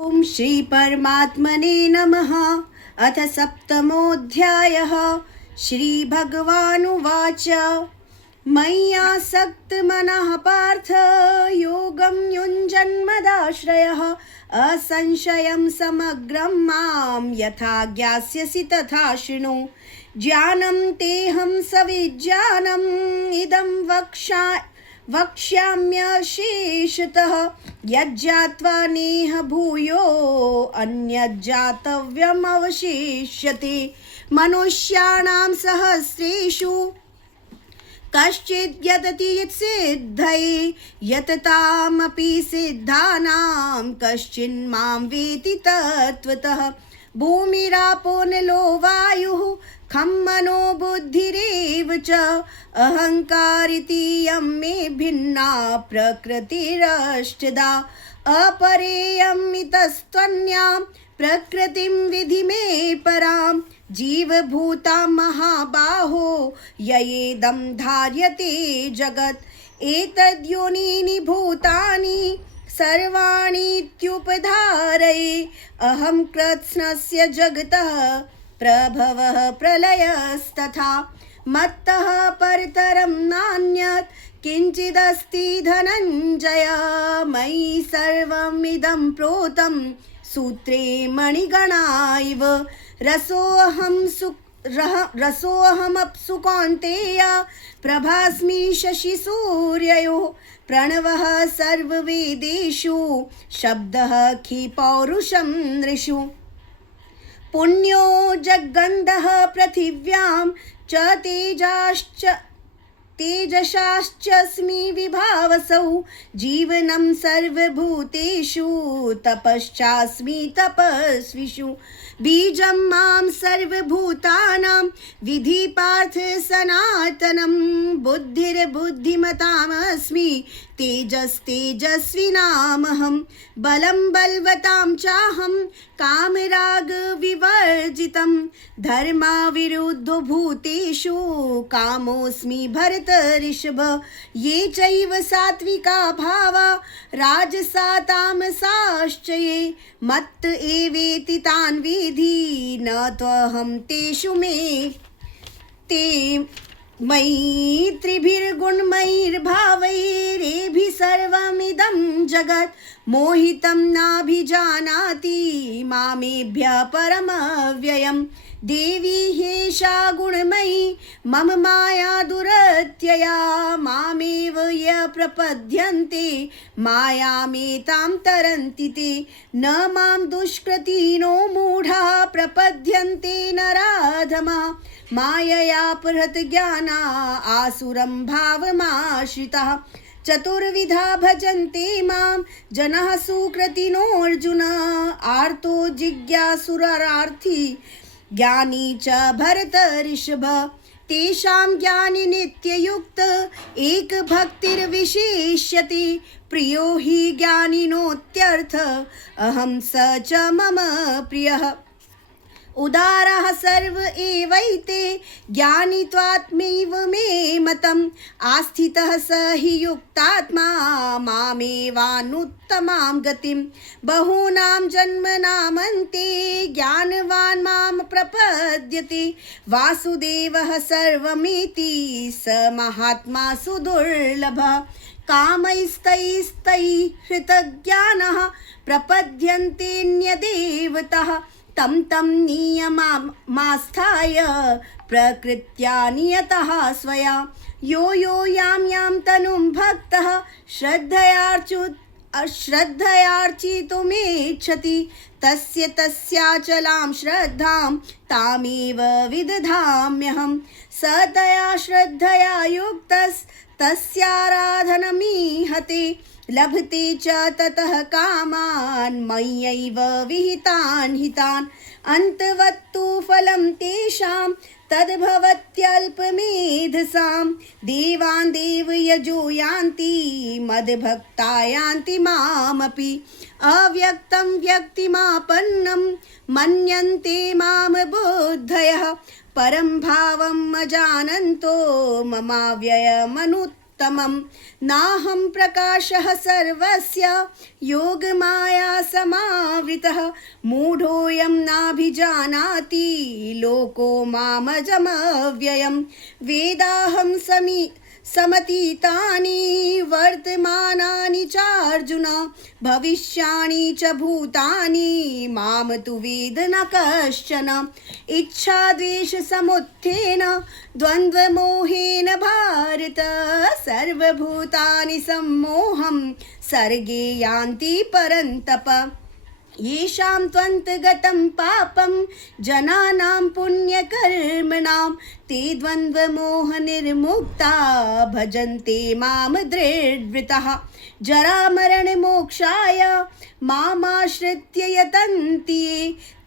ओम श्री परमात्मने नमः। अथ सप्तमोऽध्यायः। श्री भगवानुवाच मय्यासक्तमनः पार्थ योगं युञ्जन्मदाश्रयः असंशयं समग्रं मां यथा ज्ञास्यसि तथा शृणु। ज्ञानं तेऽहं सविज्ञानम् इदं वक्ष्याम्यशेषतः यज्ञात्वा नेह भूयो अन्यज्ञातव्यमवशिष्यते। मनुष्याणां सहस्रेषु कश्चिद् यतति सिद्धये यततामपि सिद्धानां कश्चिन्मां वेति तत्त्वतः। भूमिरापो नलो वायुः खं मनो बुद्धिरेव च अहङ्कारिति यं मे भिन्ना प्रकृतिरष्टधा। अपरेयमितस्त्वन्यां प्रकृतिं विधि मे परां जीवभूतां महाबाहो ययेदं धार्यते जगत्। एतद्योनीनि भूतानि सर्वाणीत्युपधारये अहं कृत्स्नस्य जगतः प्रभवः प्रलयस्तथा। मत्तः परतरं नान्यत् किञ्चिदस्ति धनञ्जय। मयि सर्वमिदं प्रोतं सूत्रे मणिगणा इव। रसोऽहमप्सु कौन्तेय प्रभास्मि शशिसूर्ययोः। प्रणवः सर्ववेदेषु शब्दः खि पौरुषं नृषु। पुण्यो जगन्धः पृथिव्यां च तेजसाश्चस्मि विभावसौ। जीवनं सर्वभूतेषु तपश्चास्मि तपस्विषु। बीजं मां सर्वभूतानां विधि पार्थ सनातनं। बुद्धिर्बुद्धिमतामस्मि तेजस्तेजस्विनामहं। बलं बलवतां चाहं कामरागविवर्जितं। धर्माविरुद्धो भूतेषु कामोऽस्मि भरतऋषभ। ये चैव सात्विका भावा राजसा तामसाश्च ये मत्त एवेति तान् विधि न त्वहं तेषु मे ते। मयि त्रिभिर्गुणमयैर्भावैरेभिः सर्वमिदं जगत् मोहितं नाभिजानाति मामेभ्यः परमव्ययम्। देवी ह्येषा गुणमयी मम माया दुरत्यया। मामेव य प्रपद्यन्ते मायामेतां तरन्ति ते। न मां दुष्कृतिनो मूढा प्रपद्यन्ते नराधमा। माययापहृत ज्ञाना आसुरं भावमाश्रितः। चतुर्विधा भजन्ते मां जनः सुकृतिनोऽर्जुन। आर्तो जिज्ञासुरार्थी ज्ञानी च भरतऋषभ। तेषां ज्ञानी नित्ययुक्त एकभक्तिर्विशिष्यते। प्रियो हि ज्ञानिनोत्यर्थ अहं स च मम प्रियः। उदारः सर्व एवैते ज्ञानी त्वात्मैव मे मतम्। आस्थितः स हि युक्तात्मा मामेवानुत्तमां गतिम्। बहूनां जन्मनामन्ते ज्ञानवान् मां प्रपद्यते। वासुदेवः सर्वमिति स महात्मा सुदुर्लभः। कामैस्तैस्तैहृतज्ञानः प्रपद्यन्तेऽन्यदेवतः। तं तं नियममास्थाय प्रकृत्या नियतः स्वया। यो यो यां यां तनुं भक्तः श्रद्धयार्चितुमेच्छति तस्य तस्याचलां श्रद्धां तामेव विदधाम्यहं। स तया श्रद्धया युक्तस्तस्याराधनमीहते लभते च ततः कामान् मय्यैव विहितान् हितान्। अन्तवत्तु फलं तेषां तद्भवत्यल्पमेधसां। देवान् देवयजो यान्ति मद्भक्ता यान्ति मामपि। अव्यक्तं व्यक्तिमापन्नं मन्यन्ते मां बुद्धयः। परं भावम् अजानन्तो ममाव्ययमनुत्तमम् पुरुषोत्तमं नाहं प्रकाशः सर्वस्य योगमाया समावृतः मूढोऽयं नाभिजानाति लोको मामजमव्ययं वेदाहं समतीतानि वर्तमानानि चार्जुन भविष्याणि च भूतानि माम तु वेद न कश्चन इच्छाद्वेषसमुत्थेन द्वन्द्वमोहेन भारत सर्वभूतानि सम्मोहं सर्गे यान्ति परन्तप येषां त्वन्तगतं पापं जनानां पुण्यकर्मणां ते द्वन्द्वमोहनिर्मुक्ता भजन्ते मां दृढव्रताः जरामरणमोक्षाय मामाश्रित्य यतन्ति ये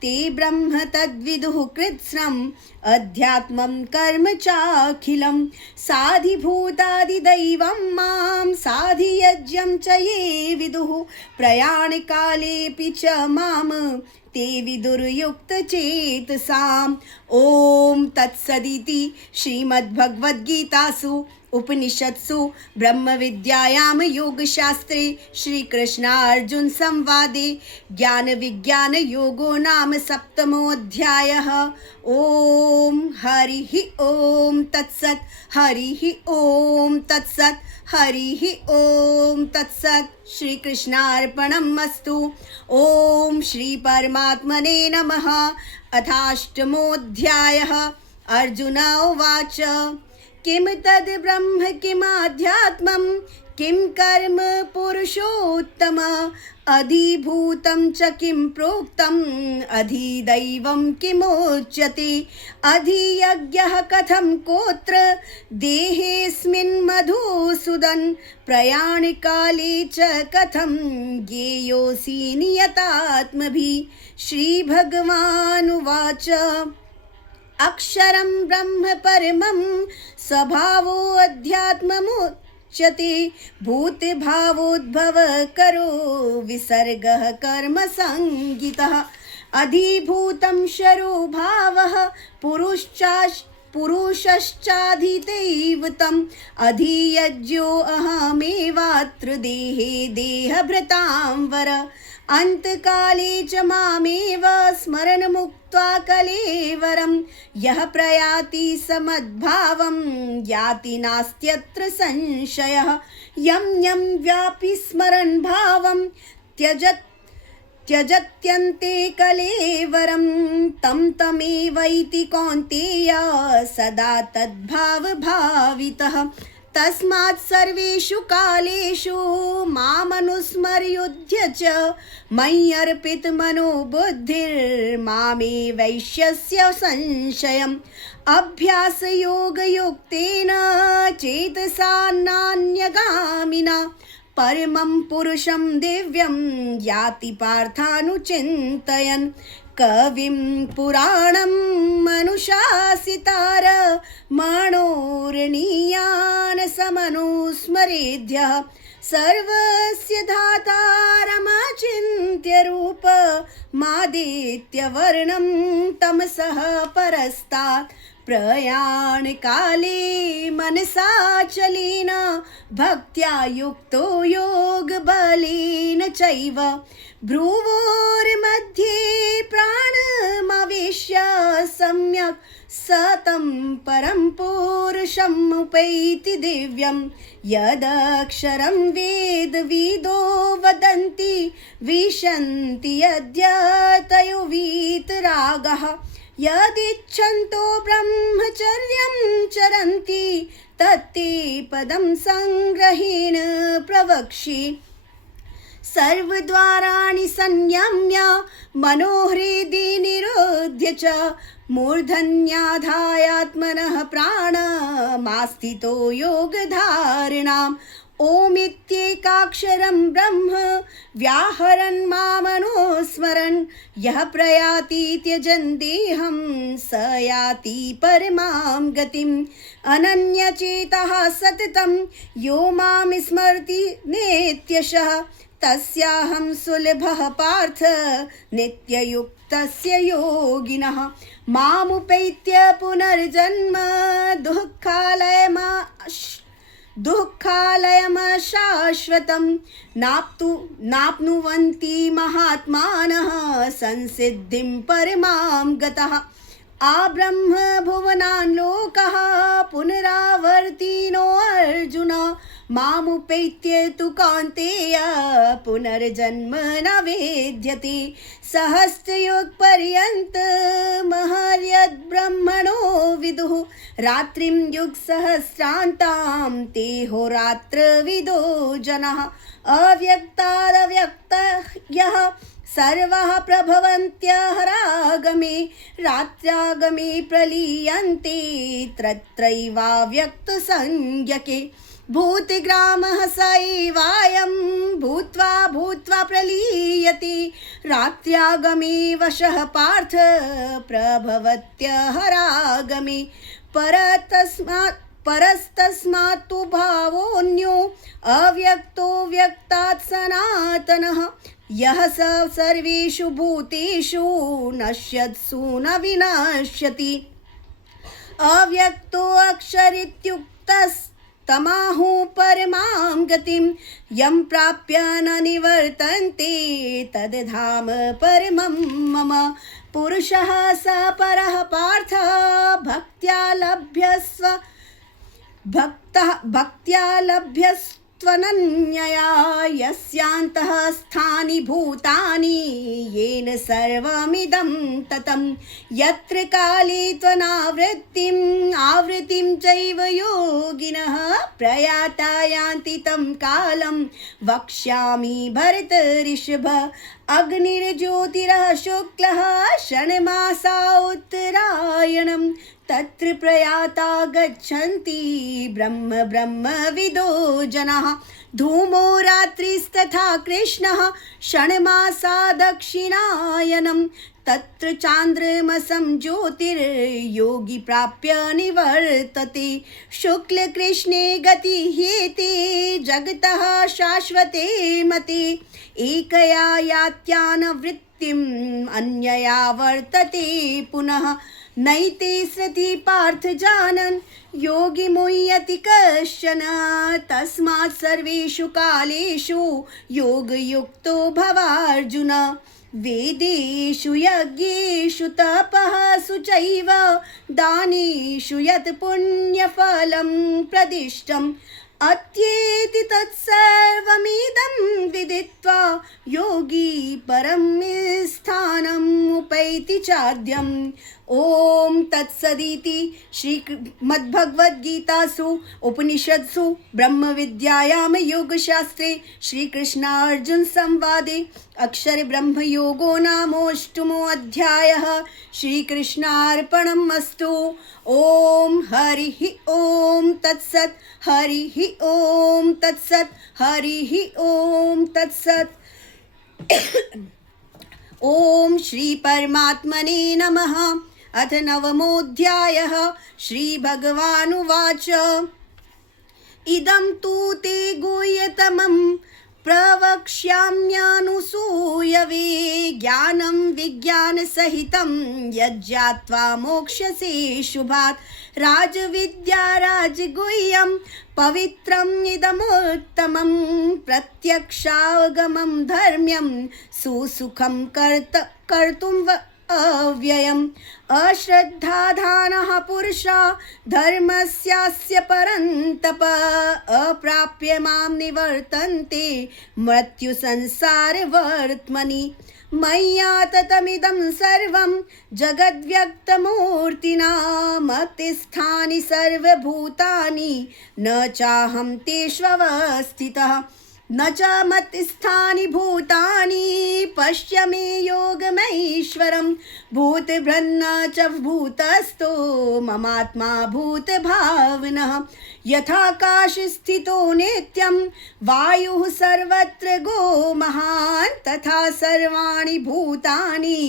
ते ब्रह्म तद्विदुः कृत्स्नम् अध्यात्मं कर्म चाखिलं साधिभूतादिदैवं मां साधियज्ञं च ये विदुः प्रयाणकालेऽपि च मां ते विदुर्युक्तचेतसाम् ॐ तत्सदिति श्रीमद्भगवद्गीतासु उपनिषत्सु ब्रह्मविद्यायां योगशास्त्रे श्रीकृष्णार्जुन संवादे ज्ञानविज्ञानयोगो नाम सप्तमोऽध्यायः। ॐ हरिः ॐ तत्सत् हरिः ॐ तत्सत् हरिः ॐ तत्सत् श्रीकृष्णार्पणमस्तु। ॐ श्री परमात्मने नमः। अथाष्टमोऽध्यायः। अर्जुन उवाच किं तद् ब्रह्म किमाध्यात्मं किं कर्म पुरुषोत्तम अधिभूतं च किं प्रोक्तम् अधिदैवं किमुच्यते अधियज्ञः कथं कोत्र देहेऽस्मिन् मधुसूदन प्रयाणकाले च कथं ज्ञेयोऽसि नियतात्मभिः। श्रीभगवानुवाच अक्षरं ब्रह्म परमं स्वभावोऽध्यात्ममुच्यते भूतभावोद्भव करो विसर्गः कर्म संज्ञितः अधिभूतं शरो भावः पुरुषश्चाधिदैवतम् अधियज्ञो अहमेवात्र देहे देहभृतां वर अंतकाले च मामेव स्मरन् मुक्त्वा कलेवरं यः प्रयाति समद्भावं याति नास्त्यत्र संशयः यं यं व्यापि स्मरन् भावं त्यजत्यन्ते कलेवरं तं तमेवैति कौन्तेय सदा तद्भावभावितः तस्मात् सर्वेषु कालेषु मामनुस्मर्युध्य च मय्यर्पितमनो बुद्धिर्मामे वैश्यस्य संशयम् अभ्यासयोगयुक्तेन चेतसा नान्यगामिना परमं पुरुषं दिव्यं याति पार्थानुचिन्तयन् कविं पुराणं मनुशासितार मनोरणीयान् समनुस्मरेद्यः सर्वस्य धातारमचिन्त्य रूप मादित्यवर्णं तमसः परस्तात् प्रयाणकाले मनसाचलेन भक्त्या युक्तो योगबलेन चैव भ्रुवोर्मध्ये प्राणमवेश्य सम्यक् सतं परं पुरुषमुपैति दिव्यं यदक्षरं वेदविदो वदन्ति विशन्ति यद्यतयो वीतरागः यदिच्छन्तो ब्रह्मचर्यं चरन्ति तत्ते पदं संग्रहेण प्रवक्ष्ये सर्वद्वाराणि संयम्य मनोहृदि निरोध्य च मूर्धन्याधायात्मनः प्राणमास्थितो योगधारणाम् ओमित्येकाक्षरं ब्रह्म व्याहरन् मामनुस्मरन् यः प्रयाति त्यजन् देहं स याति परमां गतिम् अनन्यचेतः सततं यो मां स्मरति नित्यशः तस्याहं सुलभः पार्थ नित्ययुक्तस्य योगिनः मामुपैत्य पुनर्जन्म दुःखालयमशाश्वतं नाप्नुवन्ति महात्मानः संसिद्धिं परमां गतः आब्रह्म भुवनान् लोकः पुनरावर्तिनो अर्जुन मामुपैत्य तु कौन्तेय पुनर्जन्म न वेद्यते सहस्रयुगपर्यन्तमहर्यद्ब्रह्मणो विदुः रात्रिं युगसहस्रान्तां ते होरात्रविदो जनाः अव्यक्तादव्यक्तयः सर्वः प्रभवन्त्यहरागमे रात्र्यागमे प्रलीयन्ते तत्रैवाव्यक्तसंज्ञके भूतिग्रामः स एवायं भूत्वा भूत्वा प्रलीयते रात्र्यागमे वशः पार्थ प्रभवत्यहरागमे परस्तस्मात् तु भावोऽन्यो अव्यक्तो व्यक्तात् सनातनः यः स सर्वेषु भूतेषु नश्यत्सु न विनश्यति अव्यक्तो अक्षरित्युक्तस्तमाहुः परमां गतिं यं प्राप्य न निवर्तन्ते तद्धाम परमं मम पुरुषः स परः पार्थ भक्त्या लभ्यस्त्वनन्यया यस्यान्तः स्थानि भूतानि येन सर्वमिदं ततं यत्र काले त्वनावृत्तिम् आवृत्तिं चैव योगिनः प्रयाता यान्ति तं कालं वक्ष्यामि भरतऋषभ अग्निर्ज्योतिरः शुक्लः षण्मासा उत्तरायणं तत्र प्रयाता गच्छन्ति ब्रह्म ब्रह्मविदो जनाः धूमो रात्रिस्तथा कृष्णः षण्मासा दक्षिणायनं तत्र चान्द्रमसं ज्योतिर्योगी प्राप्य निवर्तते शुक्लकृष्णे गतिहेते जगतः शाश्वते मते एकया यात्यानवृत्तिम् अन्यया वर्तते पुनः नैते सति पार्थ जानन् योगी मुह्यति कश्चन तस्मात् सर्वेषु कालेषु योगयुक्तो भवार्जुन वेदेषु यज्ञेषु तपःसु चैव दानेषु यत् पुण्यफलं प्रदिष्टम् अत्येति तत्सर्वमिदं विदित्वा योगी परं स्थानम् उपैति चाद्यम् ओम तत्सदिति श्रीमद्भगवद्गीतासु उपनिषत्सु ब्रह्म विद्यायां योगशास्त्रे श्रीकृष्णार्जुन संवादे अक्षर ब्रह्म योगो नामोऽष्टमो अध्यायः श्रीकृष्णार्पणमस्तु ओम हरिः ओम तत्सत् हरिः ओम तत्सत् हरिः ओम तत्सत् ओम श्री परमात्मने नमः अथ नवमोऽध्यायः श्रीभगवानुवाच इदं तु ते गुह्यतमं प्रवक्ष्याम्यनुसूयवे ज्ञानं विज्ञानसहितं यज्ञात्वा मोक्ष्यसे शुभात् राजविद्या राजगुह्यं पवित्रम् इदमुत्तमं प्रत्यक्षावगमं धर्म्यं सुसुखं कर्तुं अव्ययम् अश्रद्धाधानः पुरुषा धर्मस्यास्य परन्तप अप्राप्य मां निवर्तन्ते मृत्युसंसारवर्त्मनि मय्या ततमिदं सर्वं जगद्व्यक्तमूर्तिना मत्स्थानि सर्वभूतानि न चाहं तेष्वस्थितः न च मत्स्थानि भूतानि पश्य मे योगमैश्वरं भूतभृन्न च भूतस्थो ममात्मा भूतभावनः यथाकाशस्थितो नित्यं वायुः सर्वत्र गो महान् तथा सर्वाणि भूतानि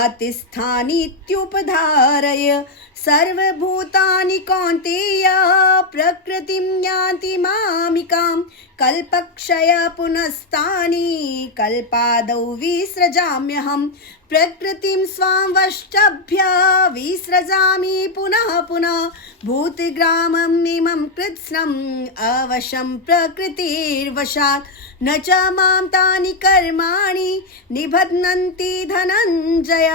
मत्स्थानीत्युपधारय सर्वभूतानि कौन्तेय प्रकृतिं यान्ति मामिकां कल्पक्षय पुनस्तानि कल्पादौ विसृजाम्यहं प्रकृतिं स्वां वष्टभ्य विसृजामि पुनः पुनः भूतग्रामम् इमं कृत्स्नम् अवशं प्रकृतिर्वशात् न च मां तानि कर्माणि निबध्नन्ति धनञ्जय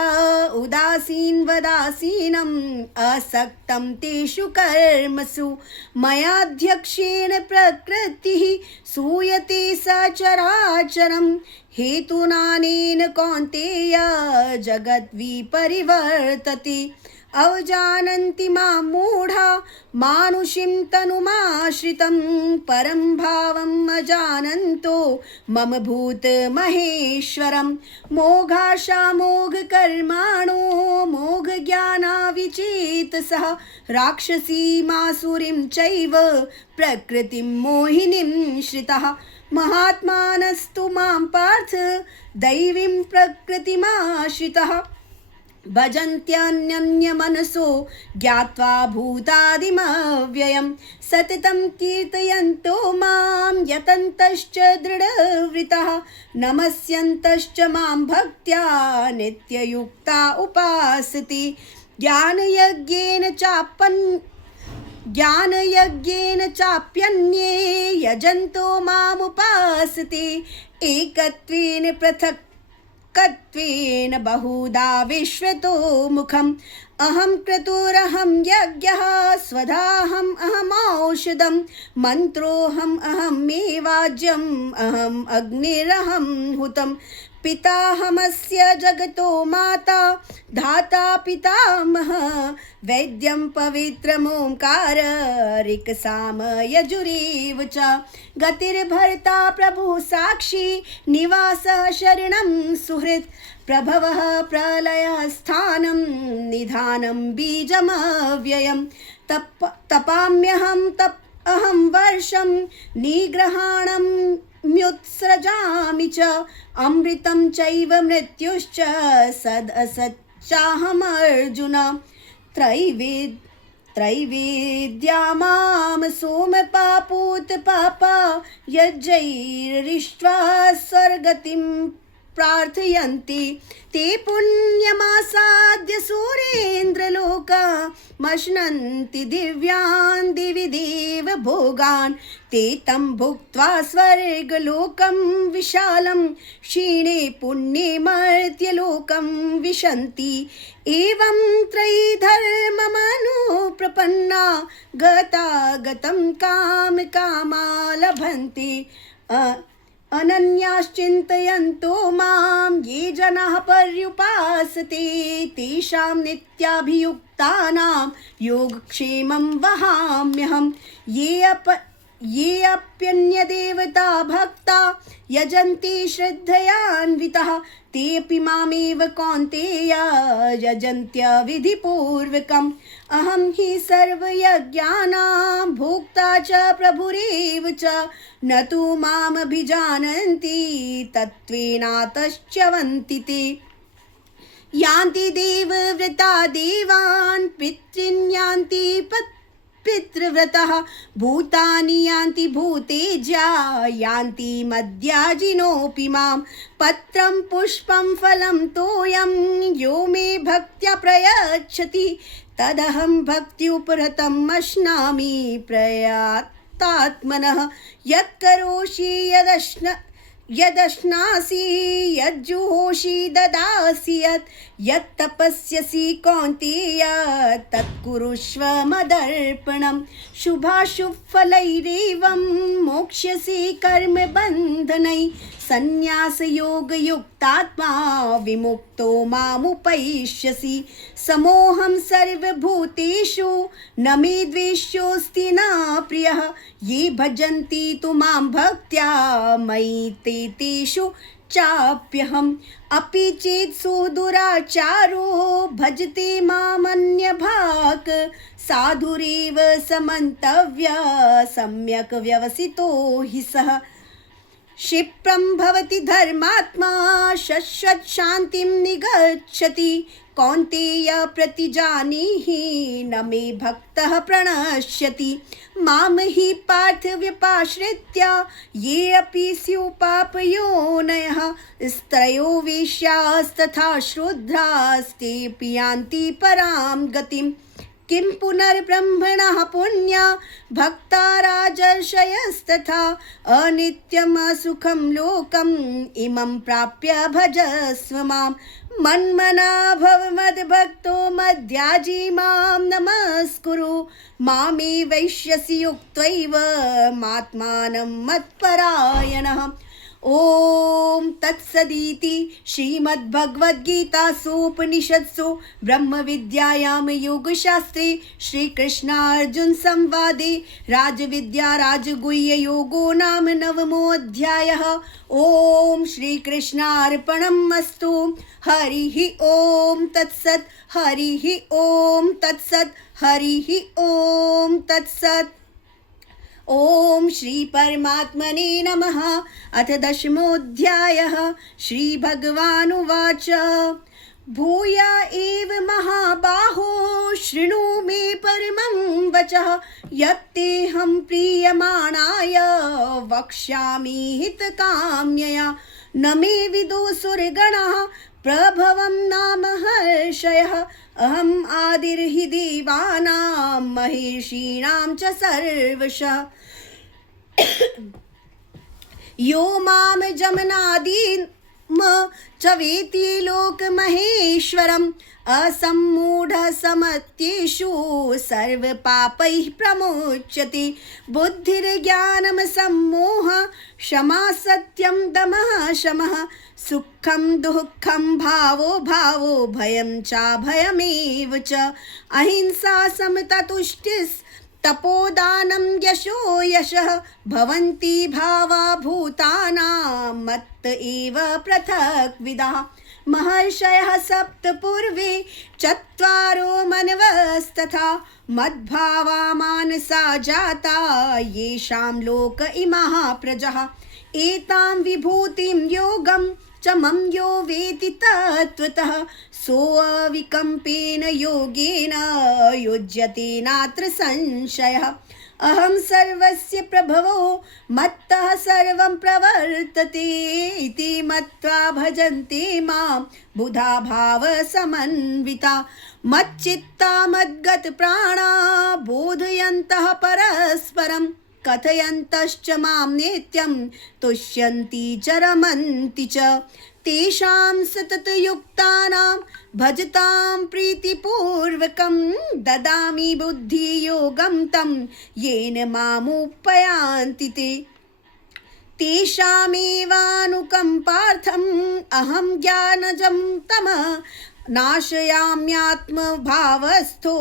उदासीनवदासीनम् असक्तं तेषु कर्मसु मयाध्यक्षेण प्रकृतिः सूयते सचराचरम् हेतुनानेन कौन्तेय जगद्विपरिवर्तते अवजानन्ति मां मूढा मानुषीं तनुमाश्रितं परं भावम् अजानन्तो मम भूतमहेश्वरं मोघाशामोघकर्माणो मोघज्ञानाविचेतसः राक्षसीमासुरीं चैव प्रकृतिं मोहिनीं श्रितः महात्मानस्तु मां पार्थ दैवीं प्रकृतिमाश्रितः भजन्त्यन्यन्यमनसो ज्ञात्वा भूतादिमव्ययं सततं कीर्तयन्तो मां यतन्तश्च दृढव्रतः नमस्यन्तश्च मां भक्त्या नित्ययुक्ता उपासते ज्ञानयज्ञेन चाप्यन्ये यजन्तो मामुपासते एकत्वेन पृथक्त्वेन बहुधा विश्वतो मुखम् अहं क्रतुरहं यज्ञः स्वधाहम् अहमौषधं मन्त्रोऽहम् अहमेवाज्यम् अहम् अग्निरहं हुतं पिताहमस्य जगतो माता धाता पितामह वैद्यं पवित्रमोङ्कार ऋक्साम यजुरेव च गतिर्भर्ता प्रभुः साक्षी निवासः शरणं सुहृत् प्रभवः प्रलयः स्थानं निधानं बीजमव्ययं तपाम्यहं अहं वर्षं निग्रहाणं म्युत्सृजामि च अमृतं चैव मृत्युश्च सदसच्चाहमर्जुन त्रैवेद्या मां सोमपापूतपापा यज्ञैरिष्ट्वा स्वर्गतिं प्रार्थयन्ति ते पुण्यमासाद्य सुरेन्द्रलोकमश्नन्ति दिव्यान् दिवि देव भोगान् ते तं भुक्त्वा स्वर्गलोकं विशालं क्षीणे पुण्ये मर्त्यलोकं विशन्ति एवं त्रयीधर्ममनुप्रपन्ना गतागतं कामकामा लभन्ते अनन्याश्चिन्तयन्तो मां ये जनाः पर्युपासते तेषां नित्याभियुक्तानां योगक्षेमं वहाम्यहं ये अप्यन्यदेवता भक्ता यजन्ति श्रद्धयान्वितः तेऽपि मामेव कौन्तेय यजन्त्य विधिपूर्वकम् अहं हि सर्वयज्ञानां भोक्ता च प्रभुरेव च न तु मामभिजानन्ति तत्त्वेनातश्च्यवन्ति ते यान्ति देवव्रता देवान् पितॄन् यान्ति पितृव्रतः भूतानि यान्ति भूतेज्या यान्ति मद्याजिनोऽपि मां पत्रं पुष्पं फलं तोयं यो मे भक्त्या प्रयच्छति तदहं भक्त्युपरतम् अश्नामि प्रयातात्मनः यत्करोषि यदश्नासि यज्जुहोषि ददासि यत्तपस्यसि कौन्तेय तत्कुरुष्व मदर्पणं शुभाशुभफलैरेवं मोक्ष्यसि कर्मबन्धनैः संन्यासयोगयुक्तात्मा विमुक्तो मामुपैष्यसि समोऽहं सर्वभूतेषु न मे द्वेष्योऽस्ति न प्रियः ये भजन्ति तु मां भक्त्या मयि ते तेषु चाप्यहम् अपि चेत् सुदुराचारो भजते मामन्यभाक् साधुरेव समन्तव्य सम्यक् व्यवसितो हि सः क्षिप्रं भवति धर्मात्मा शश्वत् शान्तिं निगच्छति कौन्तेय प्रतिजानीहि न मे भक्तः प्रणश्यति मां हि पार्थ व्यपाश्रित्य ये अपि स्युः पापयोनयः स्त्रयो वेश्यास्तथा शूद्रास्तेऽपि यान्ति परां गतिम् किं पुनर्ब्रह्मणः पुण्या भक्ता राजर्षयस्तथा अनित्यम् असुखं लोकम् इमं प्राप्य भजस्व मां मन्मना भव मद्भक्तो मद्याजी मां नमस्कुरु मामे वैश्यसि युक्तैव मात्मानं मत्परायणः। ओम तत्सदिति श्रीमद्भगवद्गीतासूपनिषत्सु ब्रह्मविद्यायां योगशास्त्रे श्रीकृष्णार्जुन संवादे राजविद्या राजगुह्ययोगो नाम नवमोऽध्यायः। ओम श्रीकृष्णार्पणमस्तु। हरिः ओम तत्सत्। हरिः ओम तत्सत्। हरिः ओम तत्सत्। ओम श्री परमात्मने नमः। अथ दशमोऽध्यायः। श्री भगवानुवाच भूय एव महाबाहो शृणु मे परमं वचः यत्तेऽहं प्रीयमाणाय वक्ष्यामि हितकाम्यया न मे विदुषुर्गणाः प्रभवं नाम हर्षयः अहम् आदिर्हि देवानां महिषीणां च सर्वशः यो मां जमनादीन् च वेति लोकमहेश्वरम् असम्मूढः समत्येषु सर्वपापैः प्रमुच्यते बुद्धिर्ज्ञानं सम्मोहः क्षमा सत्यं दमः शमः सुखं दुःखं भावो भावो भयं चाभयमेव च अहिंसा समता तुष्टिस्तपोदानं यशो यशः भवन्ति भावा भूतानां मत्त एव पृथक्विदाः महर्षयः सप्त पूर्वे चत्वारो मनवस्तथा मद्भावा मानसा जाता येषां लोक इमाः प्रजः एतां विभूतिं योगं च मम यो वेति तत्त्वतः सोऽविकम्पेन योगेन युज्यते नात्र संशयः अहं सर्वस्य प्रभवो मत्तः सर्वं प्रवर्तते इति मत्वा भजन्ते मां बुधा भावसमन्विता मच्चित्ता मद्गतप्राणा बोधयन्तः परस्परं कथयन्तश्च मां नित्यं तुष्यन्ति च रमन्ति च तेषां सततयुक्तानां भजतां प्रीतिपूर्वकं ददामि बुद्धियोगं तं येन मामुपयान्ति ते तेषामेवानुकम्पार्थम् अहं ज्ञानजं तमः नाशयाम्यात्मभावस्थो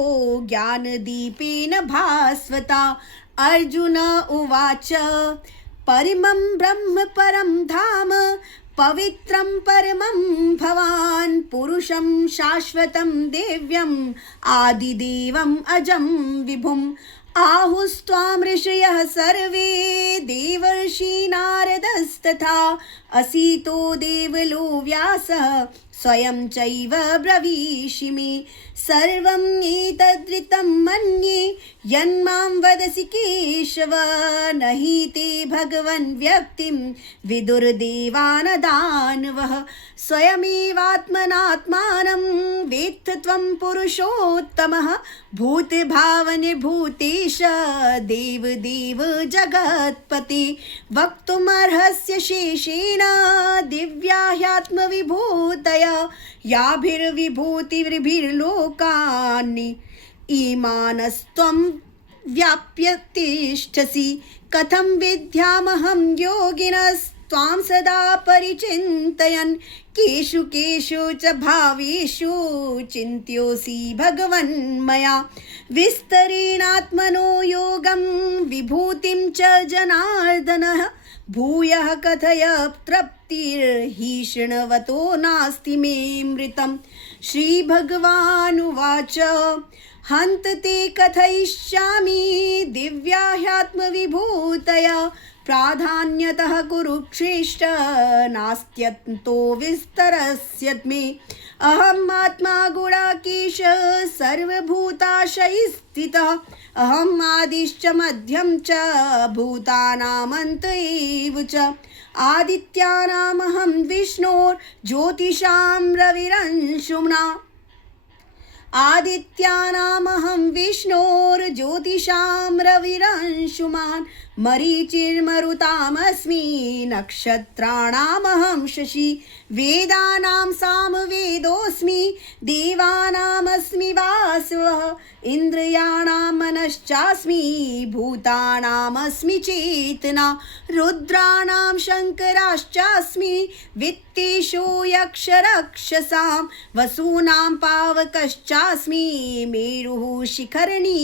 ज्ञानदीपेन भास्वता अर्जुन उवाच परिमं ब्रह्म परं धाम पवित्रं परमं भवान् पुरुषं शाश्वतं देव्यम् आदिदेवम् अजं विभुम् आहुस्त्वां ऋषयः सर्वे देवर्षि नारदस्तथा असितो देवलो व्यासः स्वयं चैव ब्रवीषि सर्वं एतद्रितं मन्ये यन्मां वदसि केशव न हि ते भगवन् व्यक्तिं विदुर्देवानदानवः स्वयमेवात्मनात्मानं वेत्थ त्वं पुरुषोत्तमः भूतभावन भूतेश देवदेव जगत्पते वक्तुमर्हस्य शेषेण दिव्या ह्यात्मविभूतया याभिर्विभूतिभिर्लोकानि इमानस्त्वं व्याप्य तिष्ठसि कथं विद्यामहं योगिनस्त्वां सदा परिचिन्तयन् केषु केषु च भावेषु चिन्त्योऽसि भगवन्मया विस्तरेणात्मनो योगं विभूतिं च जनार्दनः भूयः कथय तृप्तिर्हि शृण्वतो नास्ति मे मृतं श्रीभगवानुवाच हन्त ते कथयिष्यामि दिव्या ह्यात्मविभूतया प्राधान्यतः कुरुक्षेष्ठ नास्त्यन्तो विस्तरस्यत्मे अहम् आत्मा गुणाकेश सर्वभूताशयि स्थितः अहम् आदिश्च मध्यं च भूतानामन्त एव च आदित्यानामहं विष्णोर्ज्योतिषां रविरंशुम्ना आदित्यानामहं विष्णोर्ज्योतिषां रविरंशुमान् मरीचिर्मरुतामस्मि नक्षत्राणामहं शशि वेदानां सामवेदोऽस्मि देवानामस्मि वासवः इन्द्रियाणां मनश्चास्मि भूतानामस्मि चेतना रुद्राणां शङ्कराश्चास्मि वित्तेषु यक्षरक्षसां वसूनां पावकश्चास्मि मेरुः शिखरणी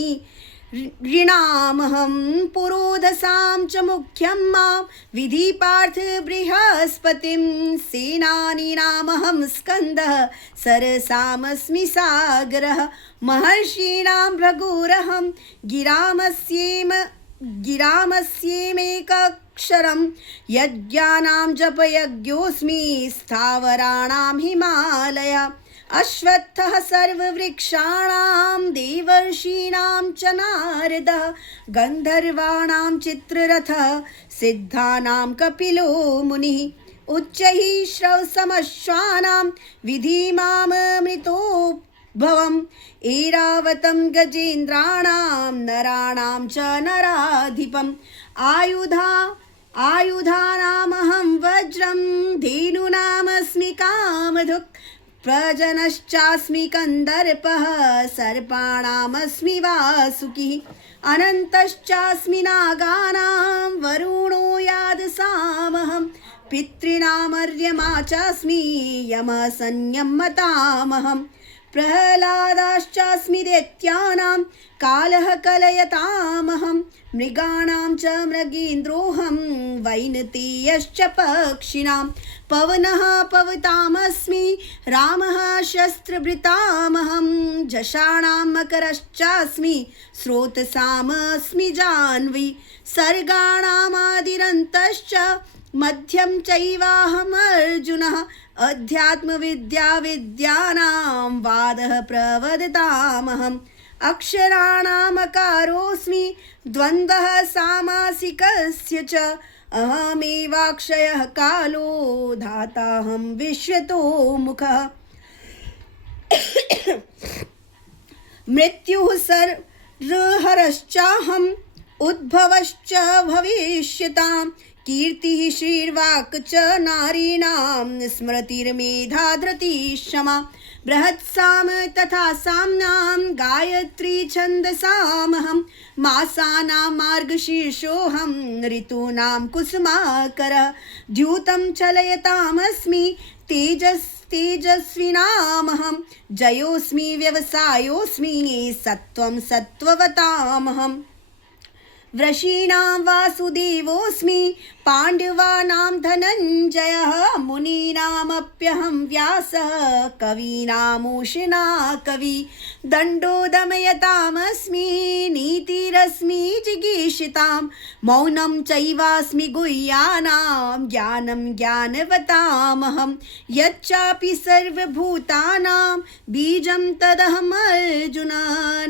ऋणामहं पुरोधसां च मुख्यं मां विधिपार्थ बृहस्पतिं सेनानीनामहं स्कन्दः सरसामस्मि सागरः महर्षीणां भृगुरहं गिरामस्येमेकाक्षरं यज्ञानां जपयज्ञोऽस्मि स्थावराणां हिमालयः अश्वत्थः सर्ववृक्षाणां देवर्षीणां च नारदः गन्धर्वाणां चित्ररथः सिद्धानां कपिलो मुनिः उच्चैः श्रवसमश्वानां विधिमाममृतोद्भवम् ऐरावतं गजेन्द्राणां नराणां च नराधिपम् आयुधानामहं वज्रं धेनूनामस्मि कामधुक् प्रजनश्चास्मि कन्दर्पः सर्पाणामस्मि वासुकिः अनन्तश्चास्मि नागानां वरुणो यादसामहं पितॄणामर्यमा चास्मि यमः संयमतामहं प्रह्लादाश्चास्मि दैत्यानां कालः कलयतामहं मृगाणां च मृगेन्द्रोऽहं वैनतेयश्च पक्षिणां पवनः पवतामस्मि रामः शस्त्रभृतामहं झषाणां मकरश्चास्मि स्रोतसामस्मि जाह्नवी सर्गाणामादिरन्तश्च मध्यं चैवाहमर्जुनः अध्यात्मविद्याविद्यानां वादः प्रवदतामहम् अक्षराणामकारोऽस्मि द्वन्द्वः सामासिकस्य च अहमेवाक्षयः कालो धाताहं विश्वतोमुखः मृत्युः सर्वहरश्चाहम् उद्भवश्च भविष्यताम् कीर्तिः श्रीर्वाक् च नारीणां स्मृतिर्मेधा धृतिः क्षमा बृहत्साम तथा साम्नां गायत्री छन्दसामहं मासानां मार्गशीर्षोऽहं ऋतूनां कुसुमाकरः द्यूतं चलयतामस्मि तेजस्विनामहं जयोऽस्मि व्यवसायोऽस्मि सत्त्वं सत्त्ववतामहम् वृषीणां वासुदेवोऽस्मि पाण्डवानां धनञ्जयः मुनीनामप्यहं व्यासः कवीनामुषिना कवि दण्डो दमयतामस्मि नीतिरस्मि जिगीषितां मौनं चैवास्मि गुह्यानां ज्ञानं ज्ञानवतामहं यच्चापि सर्वभूतानां बीजं तदहमर्जुन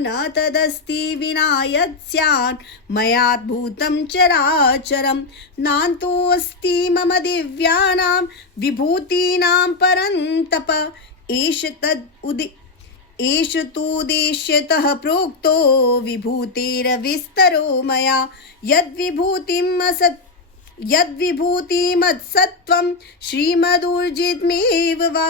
न तदस्ति विना यत् स्यात् मयाद्भूतं चराचरं नान्तोऽस्ति मम दिव्यानां विभूतीनां परन्तप एष तोदेश्यतः प्रोक्तो विभूतेरविस्तरो मया यद्विभूतिमत्सत्त्वं श्रीमदूर्जितमेव वा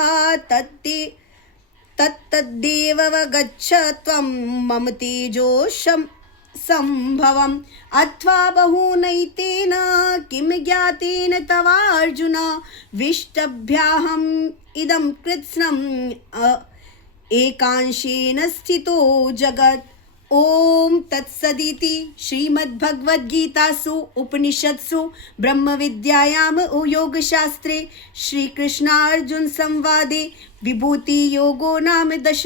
तत्तद्देववगच्छ त्वं मम तेजोशं संभवम् अथवा बहुनैतेन किं ज्ञातेन तवार्जुन विष्टभ्याहम् इदं कृत्स्नम् एकांशेन स्थितो जगत्। ओम तत्सदिति श्रीमद्भगवद्गीतासु उपनिषत्सु ब्रह्मविद्यायां योगशास्त्रे श्रीकृष्णार्जुन संवादे विभूति योगो नाम 10